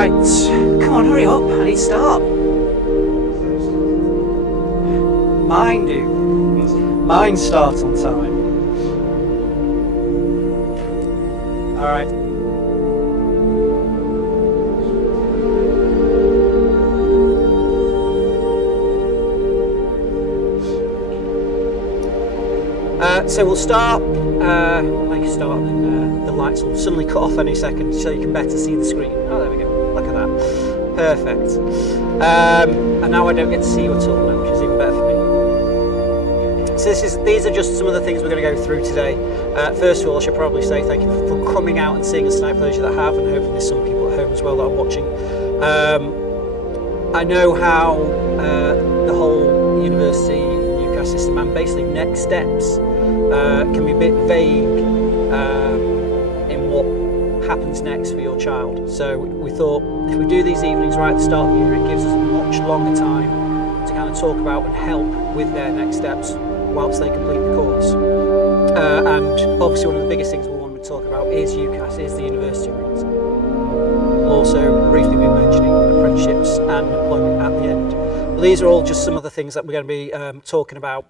Right, come on, hurry up, I need to start. Mine do. Mine starts on time. Alright. So we'll start, make a start, and the lights will suddenly cut off any second so you can better see the screen. Oh, there we go, look at that. Perfect. And now I don't get to see you at all now, which is even better for me. So these are just some of the things we're going to go through today. First of all, I should probably say thank you for coming out and seeing us tonight, for those of you that have, and hopefully there's some people at home as well that are watching. I know how the whole university UCAS system and basically next steps can be a bit vague in what happens next for your child. So we thought if we do these evenings right at the start of the year, it gives us a much longer time to kind of talk about and help with their next steps whilst they complete the course. And obviously one of the biggest things we want to talk about is UCAS, is the university route. We'll also briefly be mentioning apprenticeships and employment at the end. But these are all just some of the things that we're going to be talking about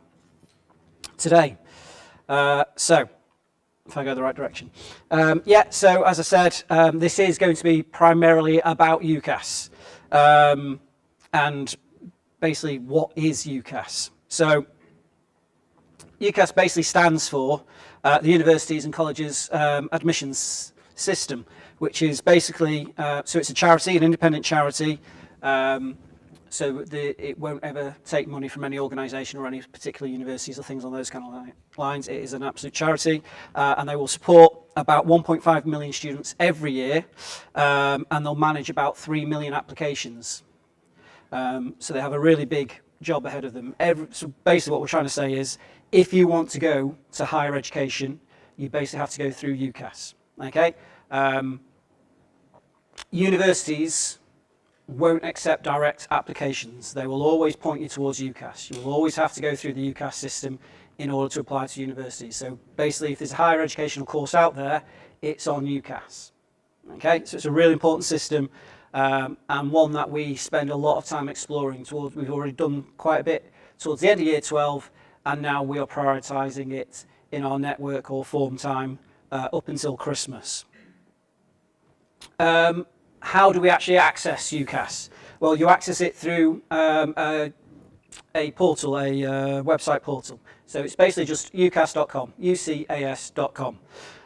today. So, if I go the right direction. So as I said, this is going to be primarily about UCAS. And basically, what is UCAS? So, UCAS basically stands for the Universities and Colleges Admissions System, which is basically, so it's a charity, an independent charity, so it won't ever take money from any organisation or any particular universities or things on those kind of lines. It is an absolute charity, and they will support about 1.5 million students every year, and they'll manage about 3 million applications. So they have a really big job ahead of them. So basically what we're trying to say is, if you want to go to higher education, you basically have to go through UCAS. Okay? Universities won't accept direct applications. They will always point you towards UCAS. You will always have to go through the UCAS system in order to apply to universities. So basically, if there's a higher educational course out there, it's on UCAS. Okay, so it's a really important system, and one that we spend a lot of time exploring. We've already done quite a bit towards the end of year 12, and now we are prioritising it in our network or form time up until Christmas. How do we actually access UCAS? Well, you access it through a portal, a website portal. So it's basically just ucas.com, UCAS.com.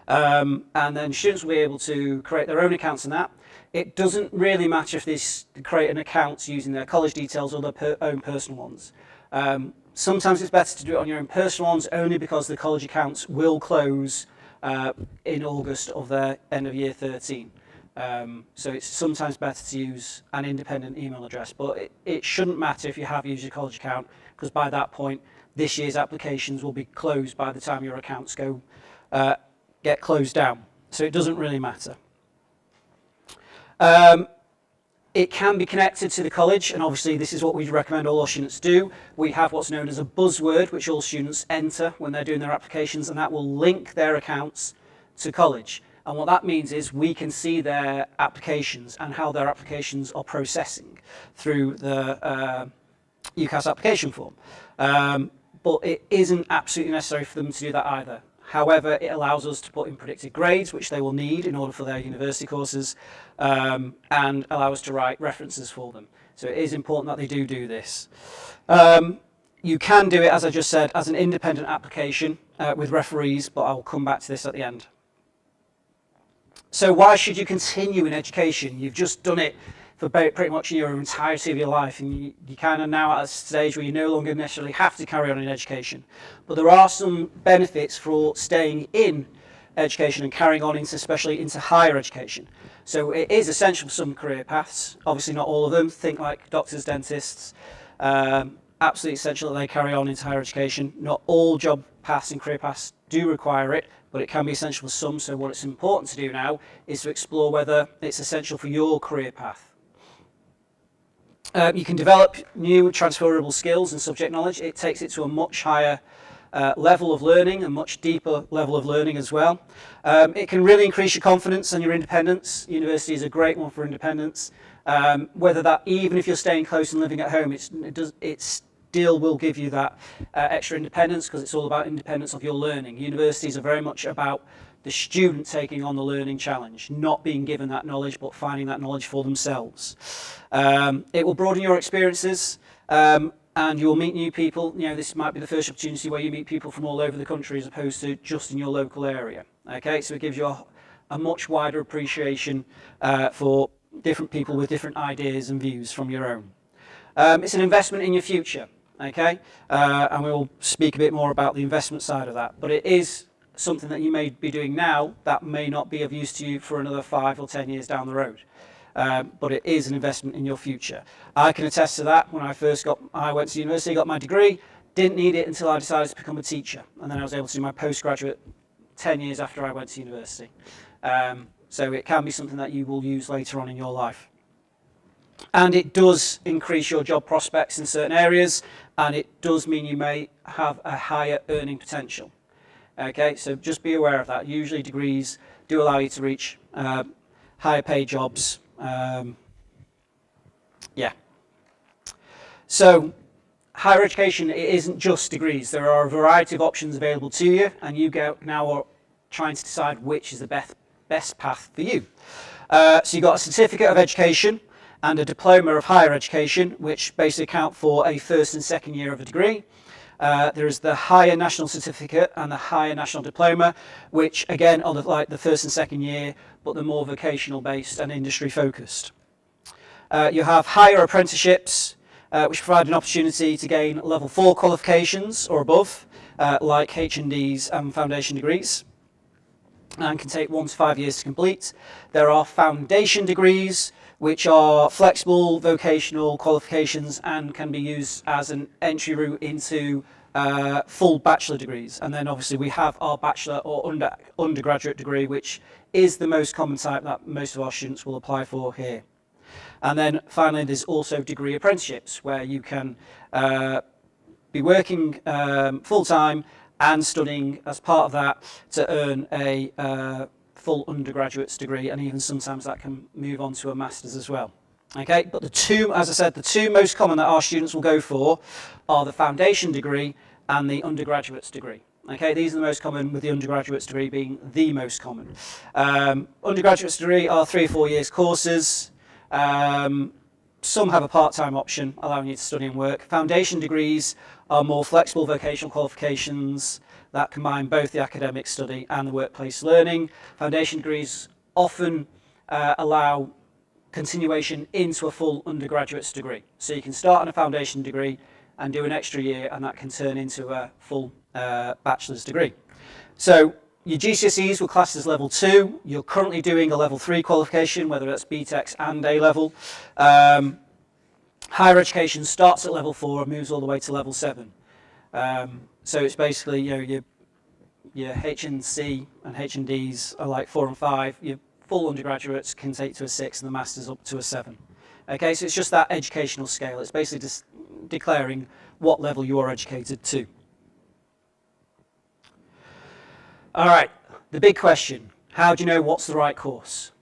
And then students will be able to create their own accounts in that. It doesn't really matter if they create an account using their college details or their own personal ones. Sometimes it's better to do it on your own personal ones, only because the college accounts will close in August of their end of year 13. So it's sometimes better to use an independent email address, but it shouldn't matter if you have used your college account, because by that point this year's applications will be closed by the time your accounts get closed down. So it doesn't really matter. It can be connected to the college, and obviously this is what we recommend all our students do. We have what's known as a buzzword, which all students enter when they're doing their applications, and that will link their accounts to college. And what that means is we can see their applications and how their applications are processing through the UCAS application form. But it isn't absolutely necessary for them to do that either. However, it allows us to put in predicted grades, which they will need in order for their university courses, and allow us to write references for them. So it is important that they do this. You can do it, as I just said, as an independent application with referees, but I'll come back to this at the end. So why should you continue in education? You've just done it for pretty much your entirety of your life, and you kind of now at a stage where you no longer necessarily have to carry on in education. But there are some benefits for staying in education and carrying on especially into higher education. So it is essential for some career paths, obviously not all of them. Think like doctors, dentists, absolutely essential that they carry on into higher education. Not all job paths and career paths do require it, but it can be essential for some. So what it's important to do now is to explore whether it's essential for your career path. You can develop new transferable skills and subject knowledge. It takes it to a much higher level of learning, a much deeper level of learning as well. It can really increase your confidence and your independence. University is a great one for independence. Whether that, even if you're staying close and living at home, it still will give you that extra independence, because it's all about independence of your learning. Universities are very much about the student taking on the learning challenge, not being given that knowledge, but finding that knowledge for themselves. It will broaden your experiences, and you'll meet new people. You know, this might be the first opportunity where you meet people from all over the country as opposed to just in your local area. Okay, so it gives you a much wider appreciation for different people with different ideas and views from your own. It's an investment in your future, okay? And we'll speak a bit more about the investment side of that, but it is something that you may be doing now that may not be of use to you for another 5 or 10 years down the road. But it is an investment in your future. I can attest to that. When I went to university, got my degree, didn't need it until I decided to become a teacher. And then I was able to do my postgraduate 10 years after I went to university. So it can be something that you will use later on in your life. And it does increase your job prospects in certain areas, and it does mean you may have a higher earning potential. Okay, so just be aware of that. Usually degrees do allow you to reach higher paid jobs. Yeah. So higher education, it isn't just degrees. There are a variety of options available to you, and you now are trying to decide which is the best path for you. So you've got a certificate of education and a diploma of higher education, which basically account for a first and second year of a degree. There is the higher national certificate and the higher national diploma, which again are like the first and second year, but they're more vocational based and industry focused. You have higher apprenticeships, which provide an opportunity to gain level 4 qualifications or above, like H&Ds and foundation degrees, and can take 1 to 5 years to complete. There are foundation degrees, which are flexible vocational qualifications and can be used as an entry route into full bachelor degrees. And then obviously we have our bachelor or undergraduate degree, which is the most common type that most of our students will apply for here. And then finally, there's also degree apprenticeships, where you can be working full-time and studying as part of that to earn a full undergraduate's degree, and even sometimes that can move on to a master's as well. Okay, but as I said, the two most common that our students will go for are the foundation degree and the undergraduate's degree. Okay, these are the most common, with the undergraduate's degree being the most common. Undergraduate's degree are 3 or 4 years courses. Some have a part-time option, allowing you to study and work. Foundation degrees are more flexible vocational qualifications that combine both the academic study and the workplace learning. Foundation degrees often allow continuation into a full undergraduate's degree. So you can start on a foundation degree and do an extra year, and that can turn into a full bachelor's degree. So your GCSEs were classed as level 2. You're currently doing a level 3 qualification, whether that's BTEC and A-level. Higher education starts at level 4 and moves all the way to level 7. So it's basically, you know, your H&C and H&Ds are like 4 and 5. Your full undergraduates can take to a 6 and the masters up to a 7. Okay, so it's just that educational scale. It's basically just declaring what level you are educated to. All right, the big question: how do you know what's the right course?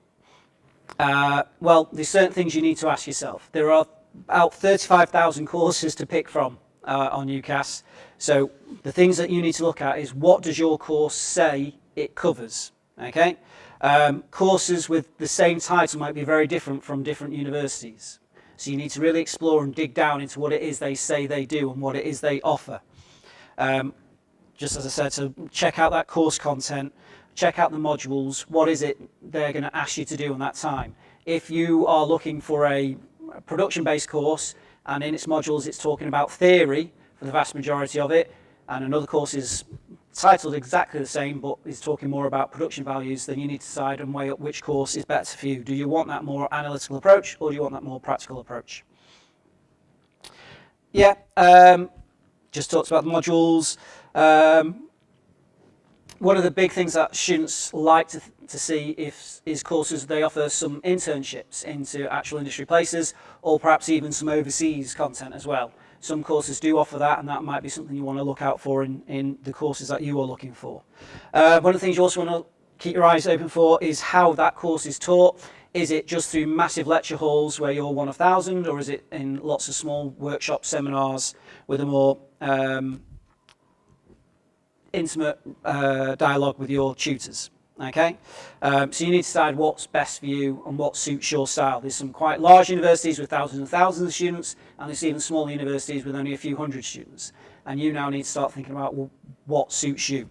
Well, there's certain things you need to ask yourself. There are about 35,000 courses to pick from on UCAS. So the things that you need to look at is, what does your course say it covers? Okay, courses with the same title might be very different from different universities. So you need to really explore and dig down into what it is they say they do and what it is they offer. Just as I said, so check out that course content, check out the modules. What is it they're going to ask you to do in that time? If you are looking for a production-based course and in its modules it's talking about theory for the vast majority of it, and another course is titled exactly the same but is talking more about production values, then you need to decide and weigh up which course is better for you. Do you want that more analytical approach, or do you want that more practical approach? Yeah, just talked about the modules. One of the big things that students like to see is courses they offer some internships into actual industry places, or perhaps even some overseas content as well. Some courses do offer that, and that might be something you want to look out for in the courses that you are looking for. One of the things you also want to keep your eyes open for is how that course is taught. Is it just through massive lecture halls where you're one of 1,000, or is it in lots of small workshop seminars with a more intimate dialogue with your tutors? Okay, so you need to decide what's best for you and what suits your style. There's some quite large universities with thousands and thousands of students, and there's even smaller universities with only a few hundred students. And you now need to start thinking about, well, what suits you.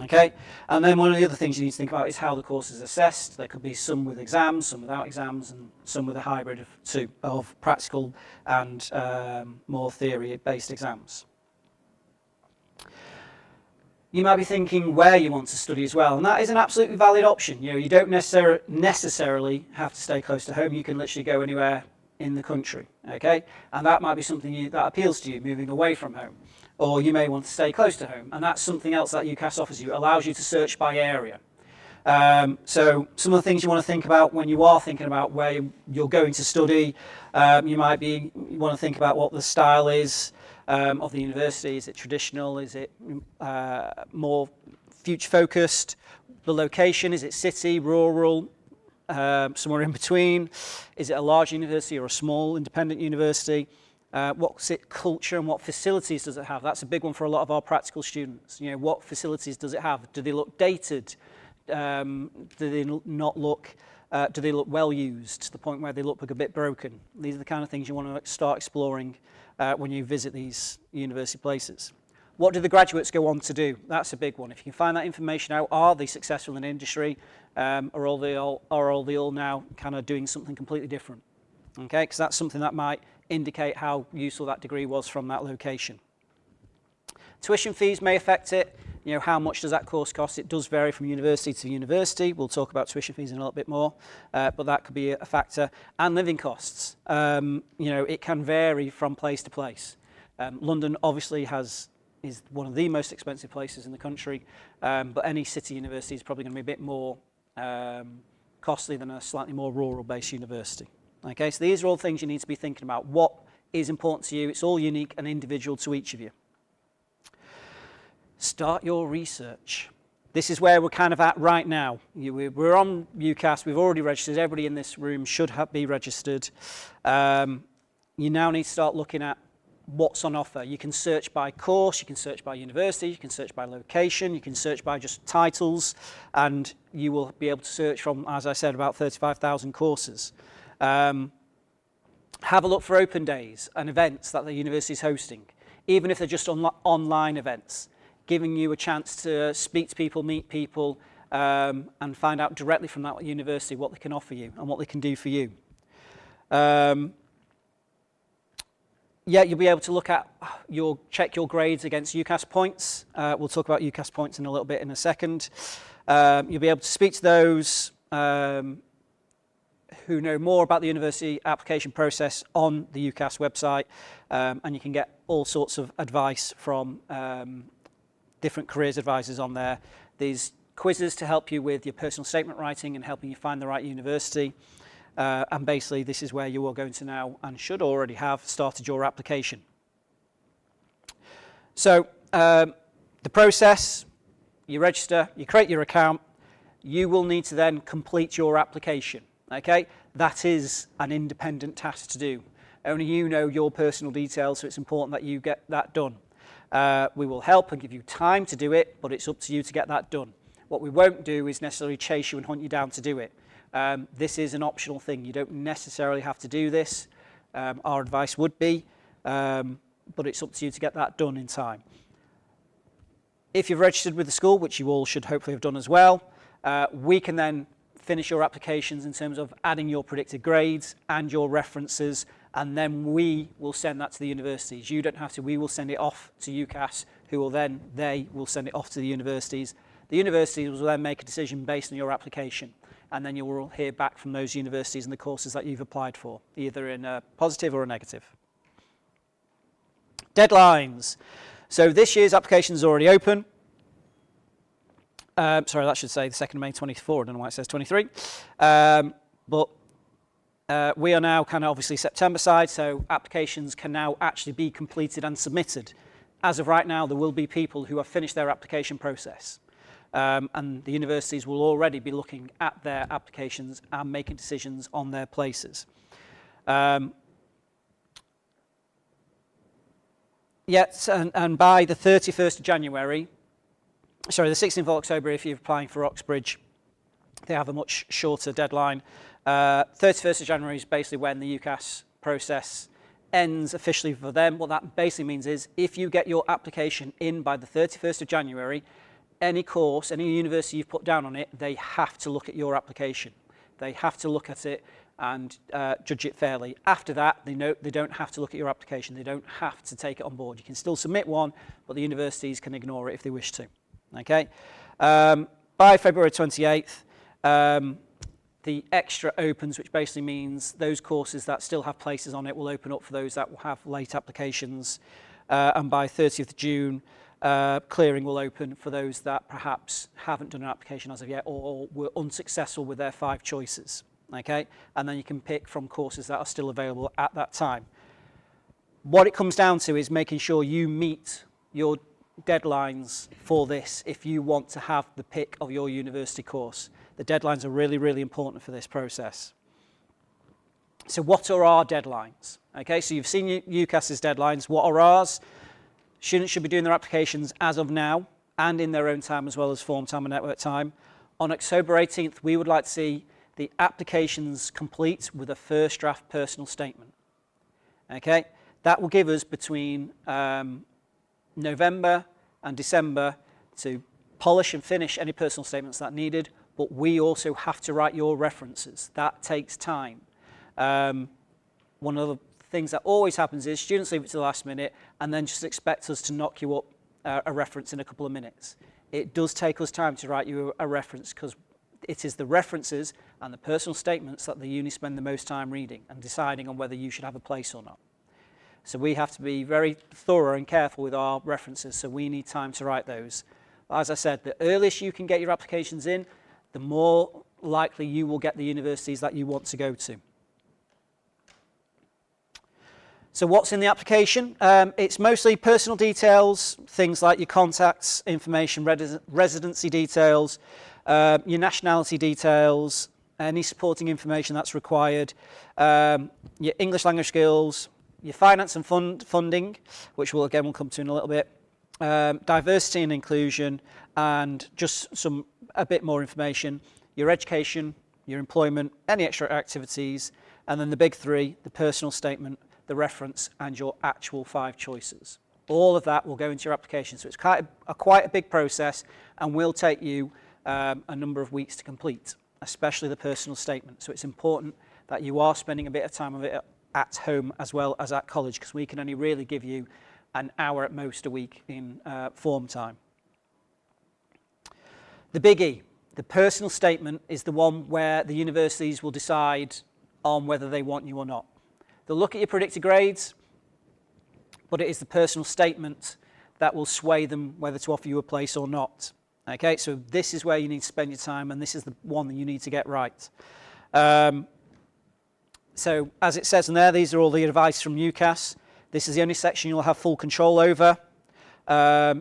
Okay, and then one of the other things you need to think about is how the course is assessed. There could be some with exams, some without exams, and some with a hybrid of practical and more theory-based exams. You might be thinking where you want to study as well, and that is an absolutely valid option. You know, you don't necessarily have to stay close to home. You can literally go anywhere in the country, okay? And that might be something that appeals to you, moving away from home. Or you may want to stay close to home, and that's something else that UCAS offers you. It allows you to search by area. So some of the things you want to think about when you are thinking about where you're going to study, you want to think about what the style is of the university. Is it traditional? Is it more future focused? The location, is it city, rural, somewhere in between? Is it a large university or a small independent university? What's its culture and what facilities does it have? That's a big one for a lot of our practical students. You know, what facilities does it have? Do they look dated? Do they not look? Do they look well used to the point where they look like a bit broken? These are the kind of things you want to start exploring when you visit these university places. What do the graduates go on to do? That's a big one. If you can find that information out, are they successful in industry? Or are they all now kind of doing something completely different? Okay, because that's something that might indicate how useful that degree was from that location. Tuition fees may affect it. You know, how much does that course cost? It does vary from university to university. We'll talk about tuition fees in a little bit more, but that could be a factor. And living costs. You know, it can vary from place to place. London obviously is one of the most expensive places in the country, but any city university is probably going to be a bit more costly than a slightly more rural-based university. Okay, so these are all things you need to be thinking about. What is important to you? It's all unique and individual to each of you. Start your research. This is where we're kind of at right now. We're on UCAS. We've already registered. Everybody in this room should be registered. You now need to start looking at what's on offer. You can search by course, you can search by university, you can search by location, you can search by just titles, and you will be able to search from, as I said, about 35,000 courses. Have a look for open days and events that the university is hosting, even if they're just online events, giving you a chance to speak to people, meet people, and find out directly from that university what they can offer you and what they can do for you. Yeah, you'll be able to look at check your grades against UCAS points. We'll talk about UCAS points in a little bit in a second. You'll be able to speak to those who know more about the university application process on the UCAS website, and you can get all sorts of advice from different careers advisors on there. There's quizzes to help you with your personal statement writing and helping you find the right university. And basically, this is where you are going to now, and should already have, started your application. So, the process, you register, you create your account, you will need to then complete your application, okay? That is an independent task to do. Only you know your personal details, so it's important that you get that done. We will help and give you time to do it, but it's up to you to get that done. What we won't do is necessarily chase you and hunt you down to do it. This is an optional thing. You don't necessarily have to do this. Our advice would be, but it's up to you to get that done in time. If you've registered with the school, which you all should hopefully have done as well, we can then finish your applications in terms of adding your predicted grades and your references, and then we will send that to the universities. You don't have to. We will send it off to UCAS, who will then, they will send it off to the universities. The universities will then make a decision based on your application, and then you will hear back from those universities and the courses that you've applied for, either in a positive or a negative. Deadlines. So this year's application is already open. Sorry, that should say the 2nd of May 24. I don't know why it says 23. But We are now kind of obviously September side, so applications can now actually be completed and submitted. As of right now, there will be people who have finished their application process, and the universities will already be looking at their applications and making decisions on their places. Yes, and by the 31st of January, sorry, the 16th of October, if you're applying for Oxbridge, they have a much shorter deadline. 31st of January is basically when the UCAS process ends officially for them. What that basically means is if you get your application in by the 31st of January, any course, any university you've put down on it, they have to look at your application. They have to look at it and judge it fairly. After that, they don't have to look at your application. They don't have to take it on board. You can still submit one, but the universities can ignore it if they wish to. Okay. By February 28th, the extra opens, which basically means those courses that still have places on it will open up for those that will have late applications. And by 30th of June, clearing will open for those that perhaps haven't done an application as of yet or were unsuccessful with their 5 choices. Okay, and then you can pick from courses that are still available at that time. What it comes down to is making sure you meet your deadlines for this if you want to have the pick of your university course. The deadlines are really, really important for this process. So what are our deadlines? Okay, so you've seen UCAS's deadlines. What are ours? Students should be doing their applications as of now and in their own time as well as form time and network time. On October 18th, we would like to see the applications complete with a first draft personal statement. Okay, that will give us between November and December to polish and finish any personal statements that are needed, but we also have to write your references. That takes time. One of the things that always happens is students leave it to the last minute and then just expect us to knock you up a reference in a couple of minutes. It does take us time to write you a reference because it is the references and the personal statements that the uni spend the most time reading and deciding on whether you should have a place or not. So we have to be very thorough and careful with our references, so we need time to write those. As I said, the earliest you can get your applications in, the more likely you will get the universities that you want to go to. So what's in the application? It's mostly personal details, things like your contacts, information, residency details, your nationality details, any supporting information that's required, your English language skills, your finance and funding, which we'll come to in a little bit, diversity and inclusion, and just a bit more information, your education, your employment, any extra activities, and then the big 3, the personal statement, the reference, and your actual 5 choices. All of that will go into your application. So it's quite a big process and will take you a number of weeks to complete, especially the personal statement. So it's important that you are spending a bit of time of it at home as well as at college, because we can only really give you an hour at most a week in form time. The biggie, the personal statement, is the one where the universities will decide on whether they want you or not. They'll look at your predicted grades, but it is the personal statement that will sway them whether to offer you a place or not. Okay, so this is where you need to spend your time, and this is the one that you need to get right. So as it says in there, these are all the advice from UCAS. This is the only section you'll have full control over.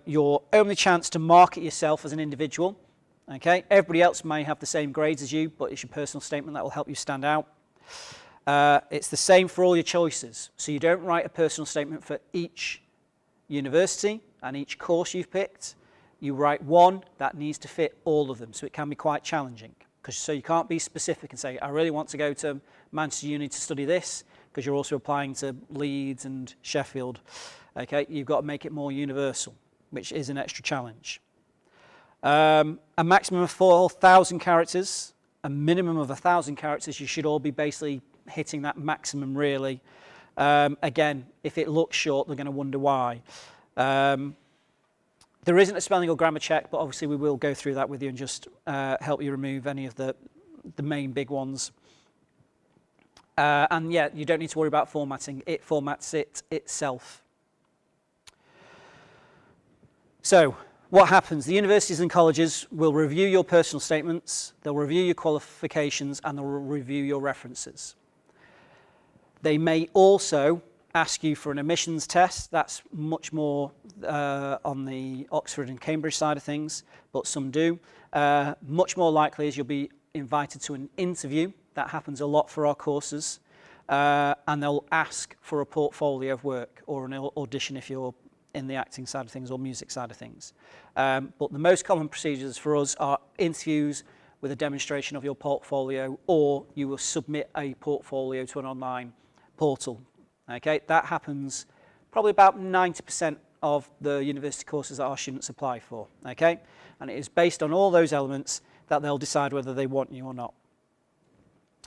Your only chance to market yourself as an individual. Okay, everybody else may have the same grades as you, but it's your personal statement that will help you stand out. It's the same for all your choices. So you don't write a personal statement for each university and each course you've picked. You write one that needs to fit all of them. So it can be quite challenging. So you can't be specific and say, I really want to go to Manchester Uni to study this, because you're also applying to Leeds and Sheffield. Okay, you've got to make it more universal, which is an extra challenge. A maximum of 4,000 characters, a minimum of 1,000 characters. You should all be basically hitting that maximum, really. Again, if it looks short, they're going to wonder why. There isn't a spelling or grammar check, but obviously we will go through that with you and just help you remove any of the main big ones. And yeah, you don't need to worry about formatting. It formats it itself. So what happens? The universities and colleges will review your personal statements, they'll review your qualifications, and they'll review your references. They may also ask you for an admissions test. That's much more on the Oxford and Cambridge side of things, but some do. Much more likely is you'll be invited to an interview. That happens a lot for our courses. And they'll ask for a portfolio of work or an audition if you're in the acting side of things or music side of things. But the most common procedures for us are interviews with a demonstration of your portfolio, or you will submit a portfolio to an online portal. Okay, that happens probably about 90% of the university courses that our students apply for. Okay, and it is based on all those elements that they'll decide whether they want you or not.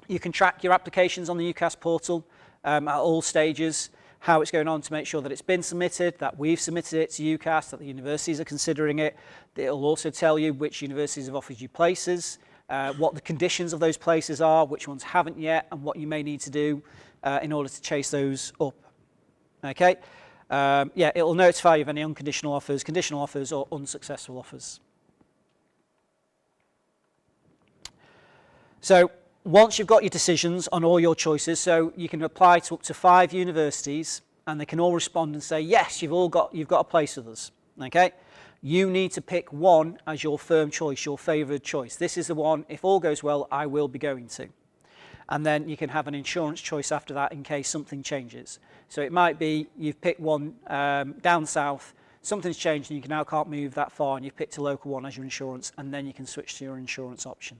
You can track your applications on the UCAS portal at all stages, how it's going on to make sure that it's been submitted, that we've submitted it to UCAS, that the universities are considering it. It'll also tell you which universities have offered you places, what the conditions of those places are, which ones haven't yet, and what you may need to do in order to chase those up. Okay? Yeah, it'll notify you of any unconditional offers, conditional offers, or unsuccessful offers. So once you've got your decisions on all your choices, so you can apply to up to 5 universities, and they can all respond and say, yes, you've got a place with us. Okay? You need to pick one as your firm choice, your favoured choice. This is the one, if all goes well, I will be going to. And then you can have an insurance choice after that in case something changes. So it might be you've picked one down south, something's changed and you now can't move that far, and you've picked a local one as your insurance, and then you can switch to your insurance option.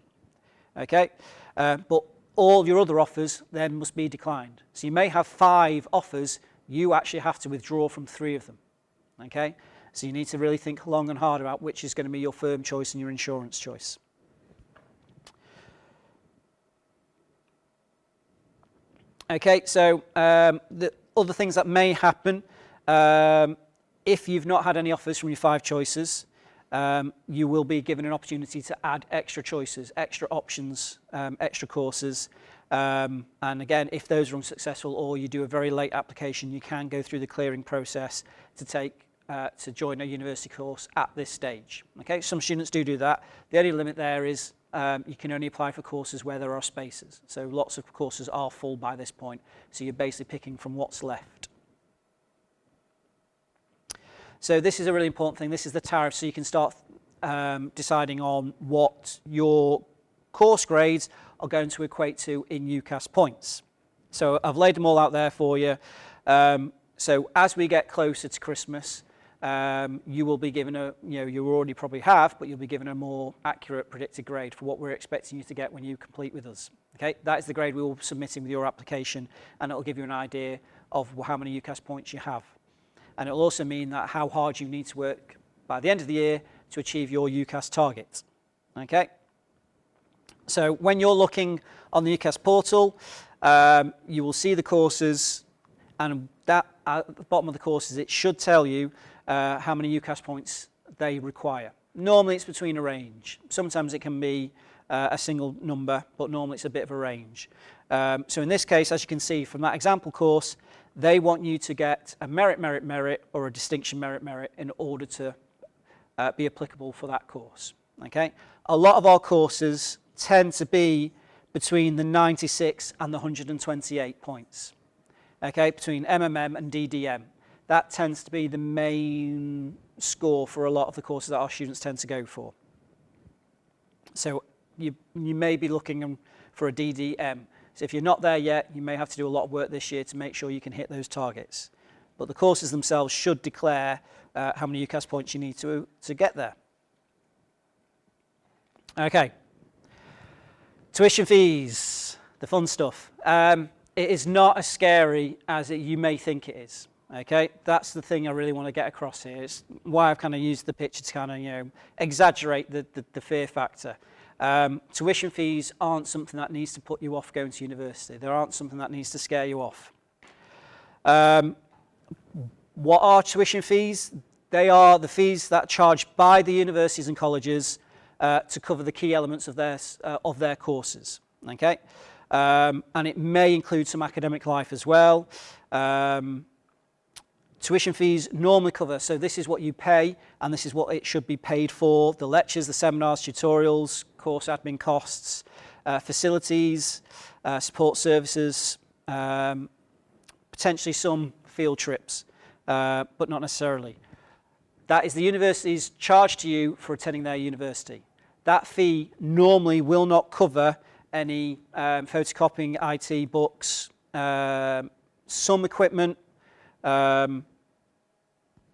Okay, but all your other offers then must be declined. So you may have 5 offers, you actually have to withdraw from 3 of them. Okay, so you need to really think long and hard about which is going to be your firm choice and your insurance choice. Okay, so the other things that may happen, if you've not had any offers from your 5 choices, you will be given an opportunity to add extra choices, extra options, extra courses. And again, if those are unsuccessful or you do a very late application, you can go through the clearing process to join a university course at this stage. Okay, some students do that. The only limit there is you can only apply for courses where there are spaces. So lots of courses are full by this point. So you're basically picking from what's left. So this is a really important thing. This is the tariff, so you can start deciding on what your course grades are going to equate to in UCAS points. So I've laid them all out there for you. So as we get closer to Christmas, you will be given you already probably have, but you'll be given a more accurate predicted grade for what we're expecting you to get when you complete with us. Okay, that is the grade we will be submitting with your application, and it will give you an idea of how many UCAS points you have. And it will also mean that how hard you need to work by the end of the year to achieve your UCAS target. Okay. So when you're looking on the UCAS portal, you will see the courses, and that at the bottom of the courses, it should tell you how many UCAS points they require. Normally it's between a range. Sometimes it can be a single number, but normally it's a bit of a range. So in this case, as you can see from that example course, they want you to get a merit or a distinction merit in order to be applicable for that course. Okay, a lot of our courses tend to be between the 96 and the 128 points. Okay, between MMM and DDM. That tends to be the main score for a lot of the courses that our students tend to go for. So you may be looking for a DDM. So if you're not there yet, you may have to do a lot of work this year to make sure you can hit those targets. But the courses themselves should declare how many UCAS points you need to get there. Okay. Tuition fees, the fun stuff. It is not as scary as you may think it is. Okay, that's the thing I really want to get across here. It's why I've kind of used the picture to kind of exaggerate the fear factor. Tuition fees aren't something that needs to put you off going to university. They aren't something that needs to scare you off. What are tuition fees? They are the fees that are charged by the universities and colleges to cover the key elements of their courses. Okay, and it may include some academic life as well. Tuition fees normally cover, so this is what you pay and this is what it should be paid for: the lectures, the seminars, tutorials, course admin costs, facilities, support services, potentially some field trips, but not necessarily. That is the university's charge to you for attending their university. That fee normally will not cover any photocopying, IT, books, some equipment,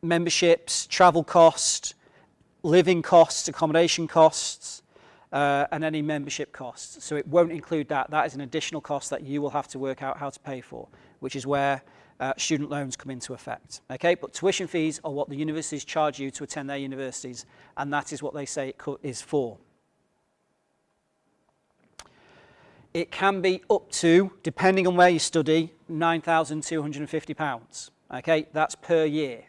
memberships, travel costs, living costs, accommodation costs, and any membership costs. So it won't include that. That is an additional cost that you will have to work out how to pay for, which is where student loans come into effect. Okay, but tuition fees are what the universities charge you to attend their universities, and that is what they say it is for. It can be up to, depending on where you study, £9,250. Okay, that's per year.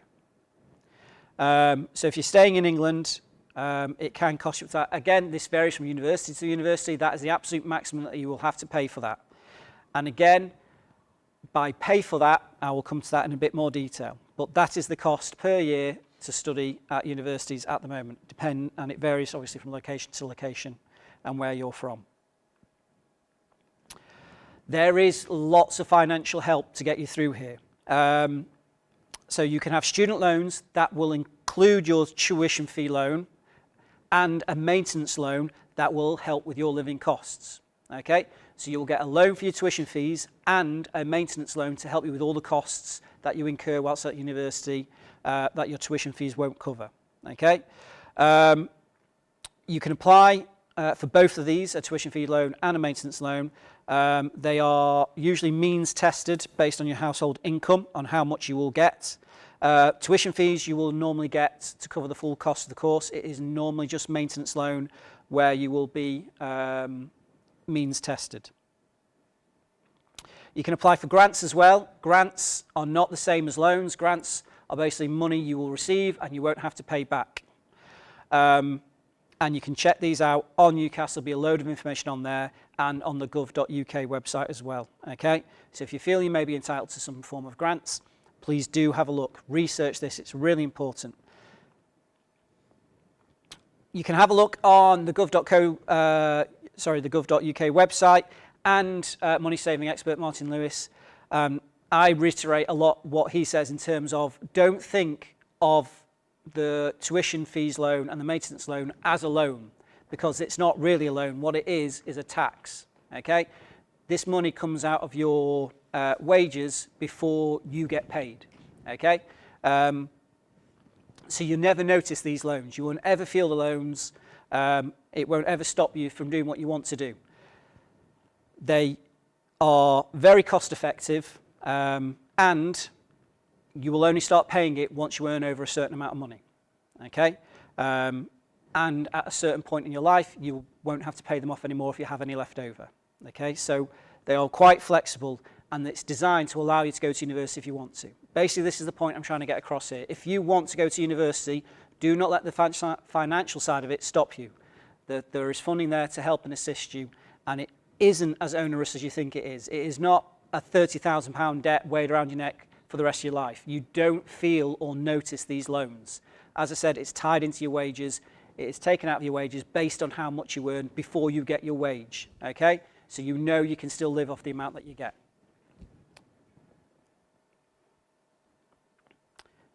So if you're staying in England, it can cost you that. Again, this varies from university to university. That is the absolute maximum that you will have to pay for that. And again, by pay for that, I will come to that in a bit more detail. But that is the cost per year to study at universities at the moment. And it varies obviously from location to location and where you're from. There is lots of financial help to get you through here. So you can have student loans that will include your tuition fee loan and a maintenance loan that will help with your living costs. Okay, so you'll get a loan for your tuition fees and a maintenance loan to help you with all the costs that you incur whilst at university that your tuition fees won't cover. Okay, you can apply for both of these, a tuition fee loan and a maintenance loan. They are usually means tested based on your household income on how much you will get. Tuition fees you will normally get to cover the full cost of the course. It is normally just maintenance loan where you will be means tested. You can apply for grants as well. Grants are not the same as loans. Grants are basically money you will receive and you won't have to pay back. And you can check these out on UCAS. There'll be a load of information on there and on the gov.uk website as well. Okay, so if you feel you may be entitled to some form of grants, please do have a look. Research this, it's really important. You can have a look on the gov.uk website and money saving expert Martin Lewis. I reiterate a lot what he says in terms of don't think of the tuition fees loan and the maintenance loan as a loan, because it's not really a loan. What it is a tax. Okay, this money comes out of your wages before you get paid. Okay, so you never notice these loans. You won't ever feel the loans. It won't ever stop you from doing what you want to do. They are very cost effective, and you will only start paying it once you earn over a certain amount of money. Okay, and at a certain point in your life you won't have to pay them off anymore if you have any left over. Okay, so they are quite flexible and it's designed to allow you to go to university if you want to. Basically, this is the point I'm trying to get across here. If you want to go to university, do not let the financial side of it stop you. There is funding there to help and assist you, and it isn't as onerous as you think it is. It is not a £30,000 debt weighed around your neck for the rest of your life. You don't feel or notice these loans. As I said, it's tied into your wages. It is taken out of your wages based on how much you earn before you get your wage. Okay, so you know you can still live off the amount that you get.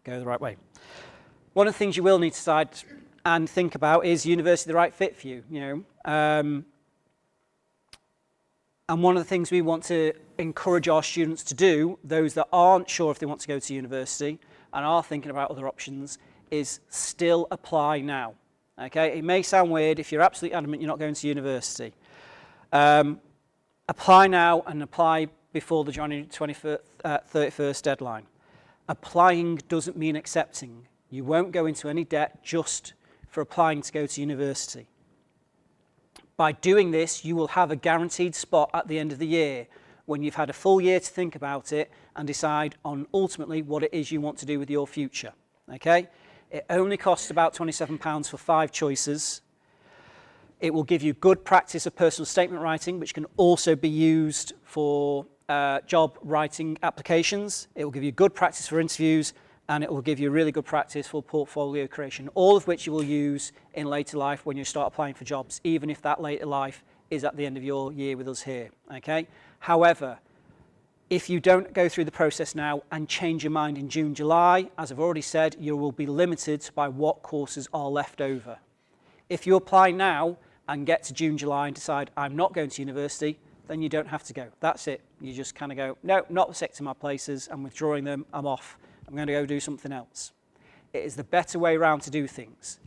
Go the right way. One of the things you will need to decide and think about is university the right fit for you. And one of the things we want to encourage our students to do, those that aren't sure if they want to go to university and are thinking about other options, is still apply now. Okay, it may sound weird if you're absolutely adamant you're not going to university. Apply now and apply before the January 31st deadline. Applying doesn't mean accepting. You won't go into any debt just for applying to go to university. By doing this, you will have a guaranteed spot at the end of the year when you've had a full year to think about it and decide on ultimately what it is you want to do with your future. Okay? It only costs about £27 for 5 choices. It will give you good practice of personal statement writing, which can also be used for job writing applications. It will give you good practice for interviews, and it will give you really good practice for portfolio creation, all of which you will use in later life when you start applying for jobs, even if that later life is at the end of your year with us here. Okay? However, If you don't go through the process now and change your mind in June, July, as I've already said, you will be limited by what courses are left over. If you apply now and get to June, July and decide I'm not going to university, then you don't have to go. That's it. You just kind of go, no, not accepting my places, I'm withdrawing them, I'm off. I'm going to go do something else. It is the better way around to do things.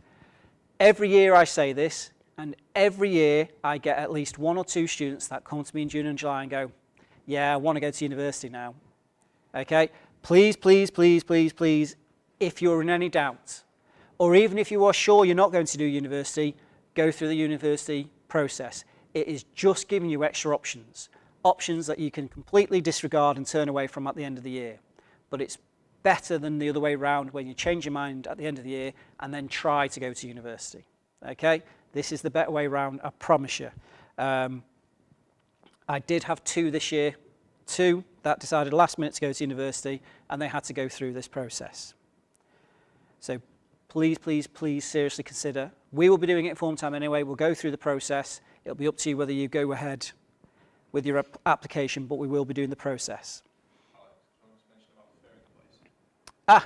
Every year I say this, and every year I get at least 1 or 2 students that come to me in June and July and go, yeah, I want to go to university now. Okay? Please, please, please, please, please, if you're in any doubt, or even if you are sure you're not going to do university, go through the university process. It is just giving you extra options. Options that you can completely disregard and turn away from at the end of the year. But it's better than the other way around when you change your mind at the end of the year and then try to go to university. Okay? This is the better way around, I promise you. I did have 2 this year, 2 that decided last minute to go to university, and they had to go through this process. So please, please, please seriously consider. We will be doing it in form time anyway. We'll go through the process. It'll be up to you whether you go ahead with your application, but we will be doing the process.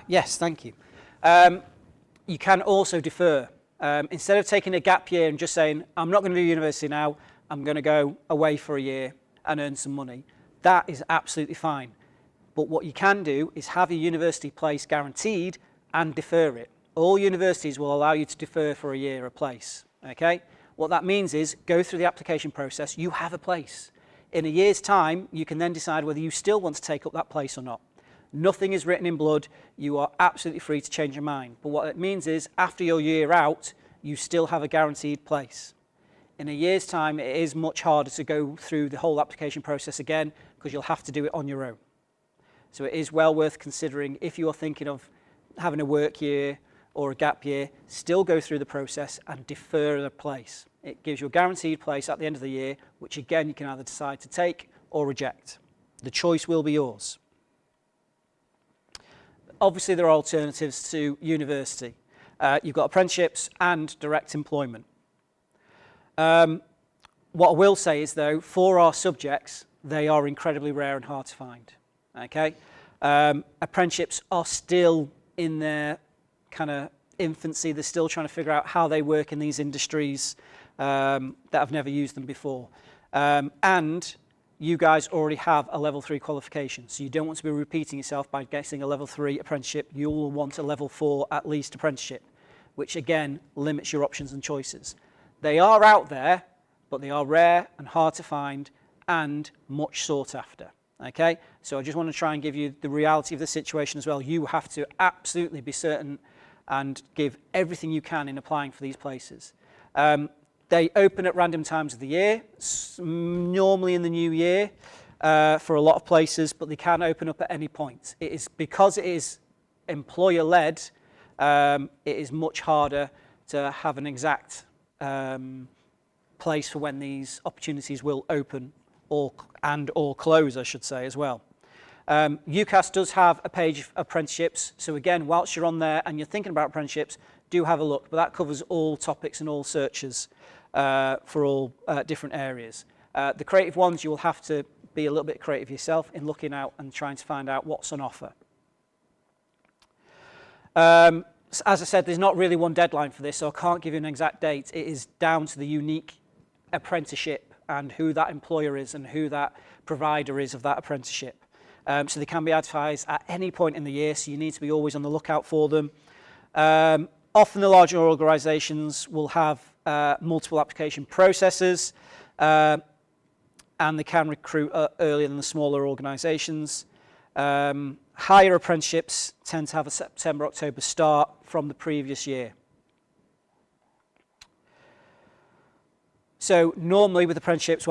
Yes, thank you. You can also defer. Instead of taking a gap year and just saying, I'm not going to do university now, I'm going to go away for a year and earn some money. That is absolutely fine. But what you can do is have your university place guaranteed and defer it. All universities will allow you to defer for a year a place. Okay? What that means is go through the application process, you have a place. In a year's time, you can then decide whether you still want to take up that place or not. Nothing is written in blood. You are absolutely free to change your mind. But what it means is after your year out, you still have a guaranteed place. In a year's time, it is much harder to go through the whole application process again because you'll have to do it on your own. So it is well worth considering if you are thinking of having a work year or a gap year, still go through the process and defer the place. It gives you a guaranteed place at the end of the year, which again, you can either decide to take or reject. The choice will be yours. Obviously, there are alternatives to university. You've got apprenticeships and direct employment. What I will say is, though, for our subjects, they are incredibly rare and hard to find. Okay? Apprenticeships are still in their kind of infancy. They're still trying to figure out how they work in these industries that have never used them before. And you guys already have a level 3 qualification, so you don't want to be repeating yourself by getting a level 3 apprenticeship. You will want a level 4 at least apprenticeship, which again limits your options and choices. They are out there, but they are rare and hard to find and much sought after. Okay, so I just want to try and give you the reality of the situation as well. You have to absolutely be certain and give everything you can in applying for these places. They open at random times of the year, normally in the new year for a lot of places, but they can open up at any point. It is because it is employer-led, it is much harder to have an exact place for when these opportunities will open or close, I should say, as well. UCAS does have a page of apprenticeships, so again, whilst you're on there and you're thinking about apprenticeships, do have a look, but that covers all topics and all searches for all different areas. The creative ones, you will have to be a little bit creative yourself in looking out and trying to find out what's on offer. As I said, there's not really one deadline for this, so I can't give you an exact date. It is down to the unique apprenticeship and who that employer is and who that provider is of that apprenticeship. So they can be advertised at any point in the year, so you need to be always on the lookout for them. Often the larger organisations will have multiple application processes and they can recruit earlier than the smaller organisations. Higher apprenticeships tend to have a September, October start from the previous year. So normally with apprenticeships,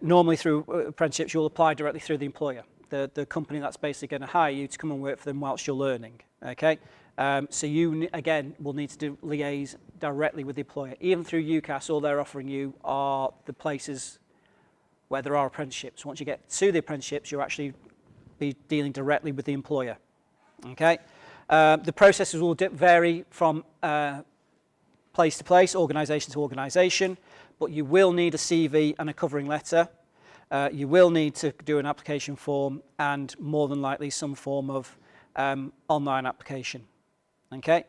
normally through apprenticeships you'll apply directly through the employer, the company that's basically going to hire you to come and work for them whilst you're learning. Okay, so you again will need to liaise directly with the employer. Even through UCAS, all they're offering you are the places where there are apprenticeships. Once you get to the apprenticeships, you'll actually be dealing directly with the employer. Okay, the processes will vary from place to place, organisation to organisation, but you will need a CV and a covering letter. You will need to do an application form and more than likely some form of online application. Okay,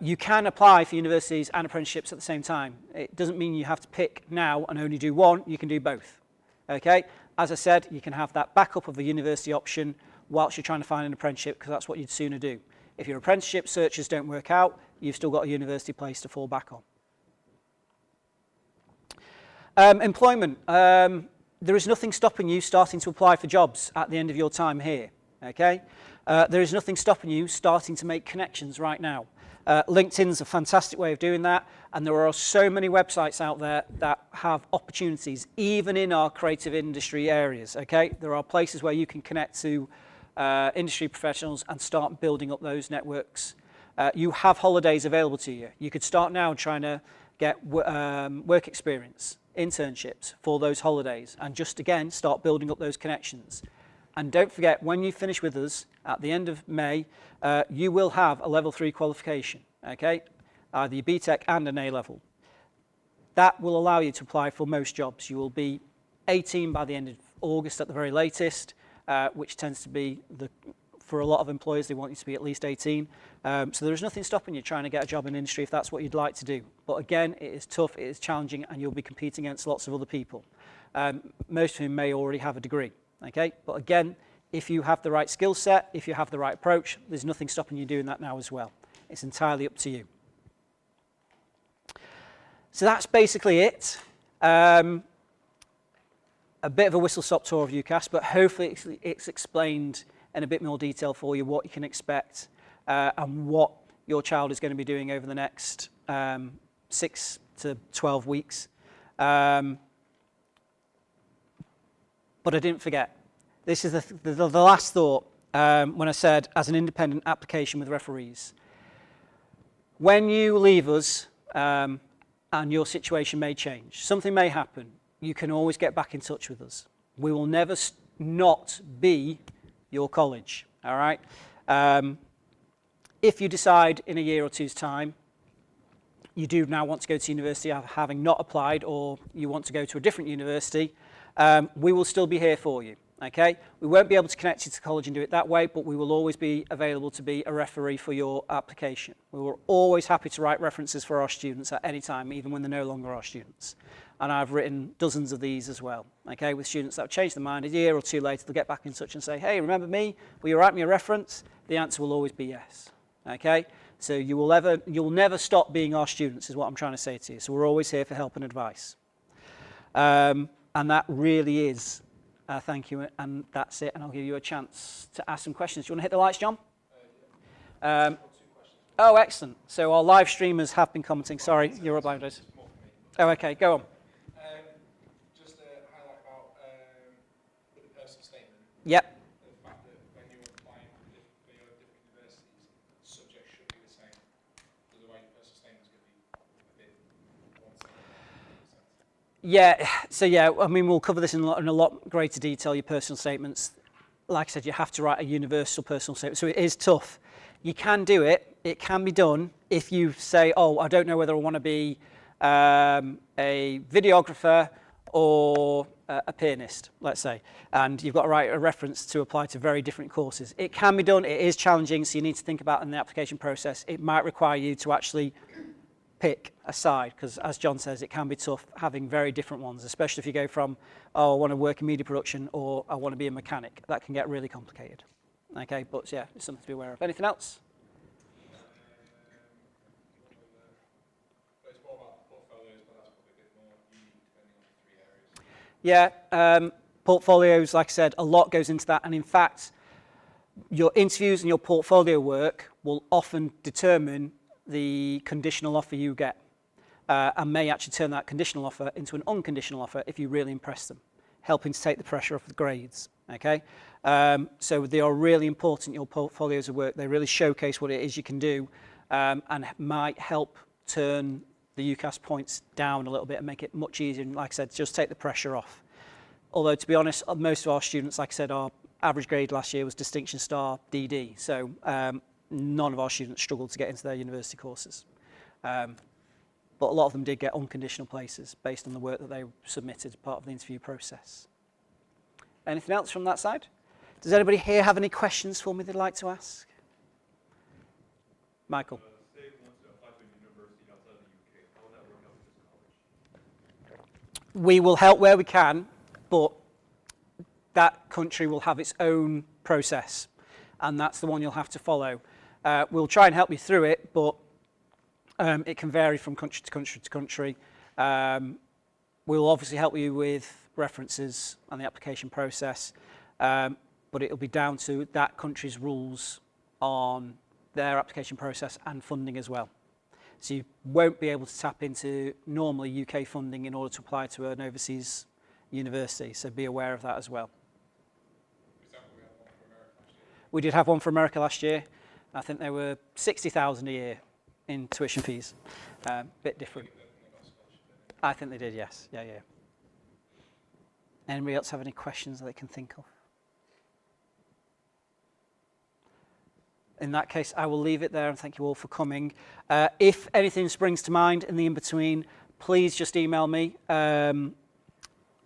you can apply for universities and apprenticeships at the same time. It doesn't mean you have to pick now and only do one. You can do both. Okay, as I said, you can have that backup of a university option whilst you're trying to find an apprenticeship, because that's what you'd sooner do. If your apprenticeship searches don't work out, you've still got a university place to fall back on. Employment. There is nothing stopping you starting to apply for jobs at the end of your time here. Okay, there is nothing stopping you starting to make connections right now. LinkedIn's a fantastic way of doing that, and there are so many websites out there that have opportunities, even in our creative industry areas. Okay, there are places where you can connect to industry professionals and start building up those networks. You have holidays available to you. You could start now trying to get work experience, internships for those holidays, and just again start building up those connections. And don't forget, when you finish with us at the end of May, you will have a level 3 qualification, okay? Either your BTEC and an A-level. That will allow you to apply for most jobs. You will be 18 by the end of August at the very latest, which tends to be, for a lot of employers, they want you to be at least 18. So there's nothing stopping you trying to get a job in industry if that's what you'd like to do. But again, it is tough, it is challenging, and you'll be competing against lots of other people, most of whom may already have a degree. Okay, but again, if you have the right skill set, if you have the right approach, there's nothing stopping you doing that now as well. It's entirely up to you. So that's basically it. A bit of a whistle-stop tour of UCAS, but hopefully it's explained in a bit more detail for you what you can expect and what your child is going to be doing over the next 6 to 12 weeks. But I didn't forget. This is the last thought when I said, as an independent application with referees. When you leave us and your situation may change, something may happen, you can always get back in touch with us. We will never not be your college, all right? If you decide in a year or two's time, you do now want to go to university having not applied, or you want to go to a different university, we will still be here for you, okay? We won't be able to connect you to college and do it that way, but we will always be available to be a referee for your application. We were always happy to write references for our students at any time, even when they're no longer our students. And I've written dozens of these as well, okay, with students that have changed their mind a year or two later. They'll get back in touch and say, hey, remember me? Will you write me a reference? The answer will always be yes, okay? So you'll never stop being our students is what I'm trying to say to you. So we're always here for help and advice. And that really is thank you, and that's it. And I'll give you a chance to ask some questions. Do you want to hit the lights, John? Oh, excellent. So our live streamers have been commenting. Sorry, you're uploaded. Oh, okay, go on. Just to highlight about with the personal statement. Yep. The fact that when you're applying for your different universities, subjects should be the same. Otherwise, your personal statement is going to be a bit one-sided. Yeah, so yeah, I mean, we'll cover this in a lot greater detail, your personal statements. Like I said, you have to write a universal personal statement, so it is tough. You can do it. It can be done if you say, oh, I don't know whether I want to be a videographer or a pianist, let's say, and you've got to write a reference to apply to very different courses. It can be done. It is challenging, so you need to think about in the application process. It might require you to actually pick a side, because as John says, it can be tough having very different ones, especially if you go from, oh, I want to work in media production, or I want to be a mechanic. That can get really complicated. Okay, but yeah, it's something to be aware of. Anything else? It's more about portfolios, but that's probably a bit more unique depending on the 3 areas. Yeah, portfolios, like I said, a lot goes into that. And in fact, your interviews and your portfolio work will often determine the conditional offer you get, and may actually turn that conditional offer into an unconditional offer if you really impress them, helping to take the pressure off the grades, okay? So they are really important, your portfolios of work. They really showcase what it is you can do, and might help turn the UCAS points down a little bit and make it much easier. And like I said, just take the pressure off. Although, to be honest, most of our students, like I said, our average grade last year was Distinction Star DD. So none of our students struggled to get into their university courses. But a lot of them did get unconditional places based on the work that they submitted as part of the interview process. Anything else from that side? Does anybody here have any questions for me they'd like to ask? Michael. Say wants to apply to a university outside of the UK, how would that work out with this college? We will help where we can, but that country will have its own process, and that's the one you'll have to follow. We'll try and help you through it, but it can vary from country to country to country. We'll obviously help you with references and the application process, but it'll be down to that country's rules on their application process and funding as well. So you won't be able to tap into normally UK funding in order to apply to an overseas university, so be aware of that as well. We did have one for America last year. I think they were 60,000 a year in tuition fees. Bit different. I think they did, yes. Yeah. Anybody else have any questions that they can think of? In that case, I will leave it there and thank you all for coming. If anything springs to mind in the in-between, please just email me.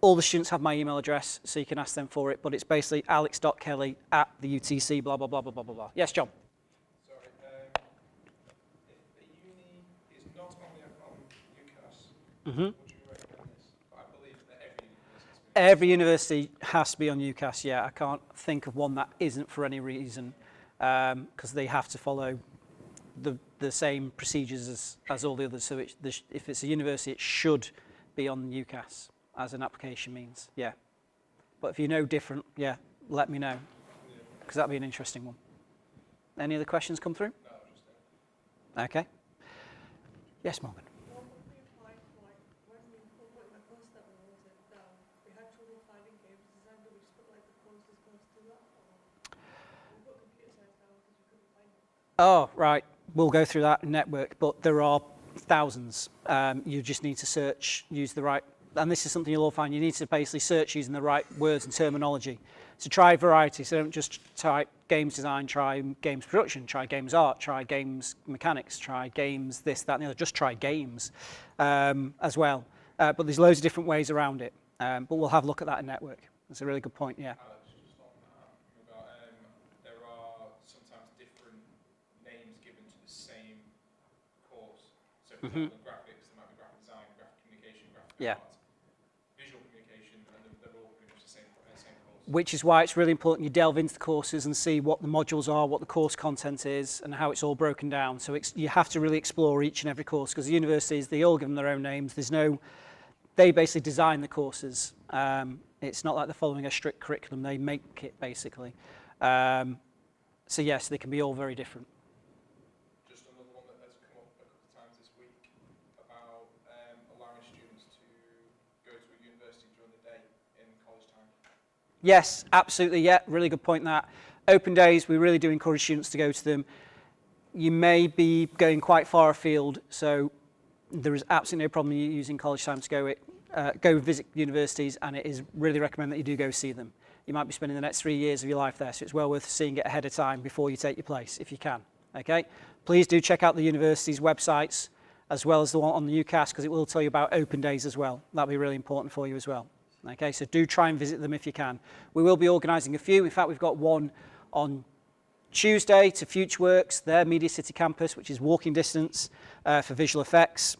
All the students have my email address, so you can ask them for it, but it's basically alex.kelly@the-UTC, blah, blah, blah, blah, blah, blah. Yes, John? Sorry, if the uni is not on UCAS, would you recommend this? I believe that every university has to be on Every university has to be on UCAS, yeah. I can't think of one that isn't for any reason, because they have to follow the same procedures as all the others. So if it's a university, it should be on UCAS as an application means, yeah. But if you know different, yeah, let me know, because that'd be an interesting one. Any other questions come through? No, just that. Okay. Yes, Morgan. What would we apply for, like, when we put the course that we wanted down, we had trouble finding games design, do we just put like the courses goes to that, or we put computer science down because we couldn't find it? Oh, right. We'll go through that network, but there are thousands. You just need to search, use the right, and this is something you'll all find, you need to basically search using the right words and terminology. So try variety, so don't just type games design, try games production, try games art, try games mechanics, try games this, that and the other, just try games as well. But there's loads of different ways around it, but we'll have a look at that in network. That's a really good point, yeah. Alex, just on that, about, there are sometimes different names given to the same course. So for example, graphics, there might be graphic design, graphic communication, graphic Yeah. art, visual communication, and they're all pretty much the same course. Which is why it's really important you delve into the courses and see what the modules are, what the course content is, and how it's all broken down. So you have to really explore each and every course, because the universities, they all give them their own names. They basically design the courses. It's not like they're following a strict curriculum. They make it, basically. So yes, they can be all very different. Just another one that has come up a couple of times this week about allowing students to go to a university during the day in college time. Yes, absolutely, yeah, really good point that. Open days, we really do encourage students to go to them. You may be going quite far afield, so there is absolutely no problem you using college time to go visit universities, and it is really recommend that you do go see them. You might be spending the next 3 years of your life there, so it's well worth seeing it ahead of time before you take your place, if you can, okay? Please do check out the university's websites, as well as the one on the UCAS, because it will tell you about open days as well. That'll be really important for you as well. Okay, so do try and visit them if you can. We will be organising a few. In fact, we've got one on Tuesday to FutureWorks, their Media City campus, which is walking distance for visual effects.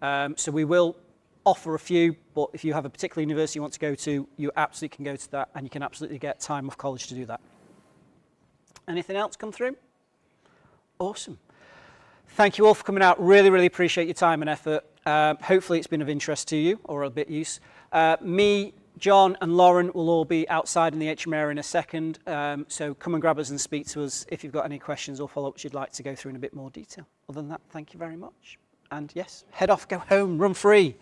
So we will offer a few, but if you have a particular university you want to go to, you absolutely can go to that, and you can absolutely get time off college to do that. Anything else come through? Awesome. Thank you all for coming out. Really, really appreciate your time and effort. Hopefully it's been of interest to you, or a bit use. Me, John and Lauren will all be outside in the HM area in a second, so come and grab us and speak to us if you've got any questions or follow-ups you'd like to go through in a bit more detail. Other than that, thank you very much. And yes, head off, go home, run free.